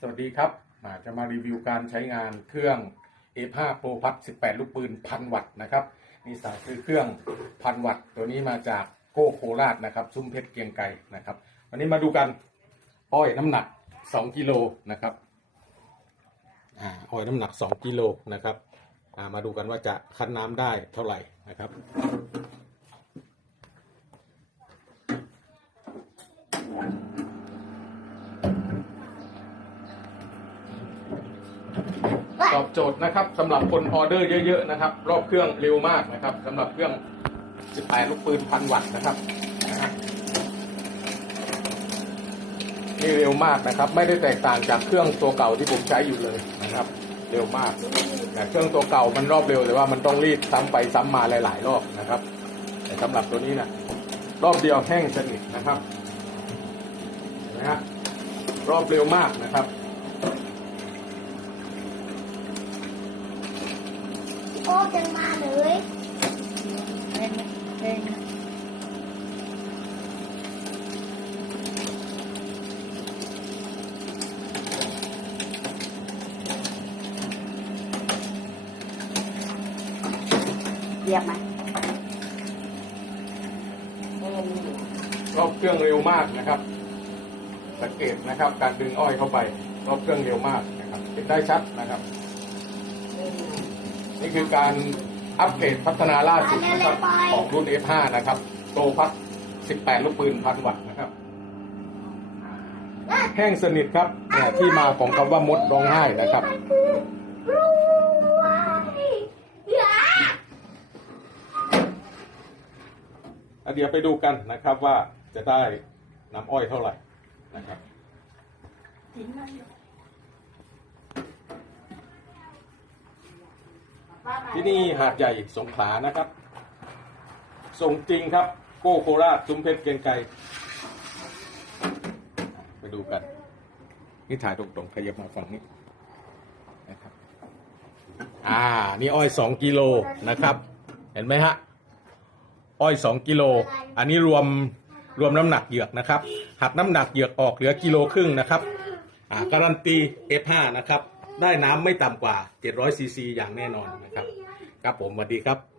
สวัสดีครับจะมารีวิวการใช้งานเครื่อง A5 Pro Plus 18 ลูกปืนพันวัตต์นะครับนี่สายคือเครื่องพันวัตต์ ตัวนี้มาจากโกโคราชนะครับ ซุ้มเพชรเกียงไกรนะครับ วันนี้มาดูกันอ้อยน้ำหนัก 2 กิโลนะครับอ้อยน้ำหนัก 2 กิโลนะครับมาดูกันว่าจะคั้นน้ำได้เท่าไหร่นะครับ ตอบโจทย์นะครับสำหรับคนออเดอร์เยอะ ๆ นะครับ รอบเครื่องเร็วมากนะครับสำหรับเครื่อง 18 ลูกปืนพันวัตต์นะครับนี่เร็วมากนะครับ ไม่ได้แตกต่างจากเครื่องตัวเก่าที่ผมใช้อยู่เลยนะครับ เร็วมากแต่เครื่องตัวเก่ามันรอบเร็วแต่ว่ามันต้องรีดซ้ำไปซ้ำมาหลายๆ รอบนะครับ แต่สำหรับตัวนี้นะรอบเดียวแห้งสนิทนะครับนะฮะรอบเร็วมากนะครับ โอ้จังมาเลยเล่นเล่นเหยียบไหมเล่นรอบเครื่องเร็วมากนะครับ สังเกตนะครับ การดึงอ้อยเข้าไปรอบเครื่องเร็วมากนะครับเห็นได้ชัดนะครับ นี่คือการอัปเกรดพัฒนาล่าสุดนะครับของรุ่น F5 นะครับโตพัด 18 ลูกปืนพันวัตต์นะครับ แห้งสนิทครับเนี่ยที่มาของคำว่ามดร้องไห้นะครับเดี๋ยวไปดูกันนะครับว่าจะได้น้ำอ้อยเท่าไหร่นะครับ ทิ้งมัน ที่นี่หาดใหญ่สงขลานะครับ ส่งจริงครับ โก้โคราชซุ้มเพชรเกรียงไกรไปดูกัน นี่ถ่ายตรงๆขยับมาฝั่งนี้นะครับอ่า นี่อ้อยสองกิโลนะครับ เห็นไหมฮะ อ้อยสองกิโล อันนี้รวมรวมน้ำหนักเหยือกนะครับ หักน้ำหนักเหยือกออกเหลือกิโลครึ่งนะครับ อ่าการันตี F5 นะครับ ได้น้ำไม่ต่ำกว่า700ซีซีอย่างแน่นอนนะครับ ครับผมสวัสดีครับ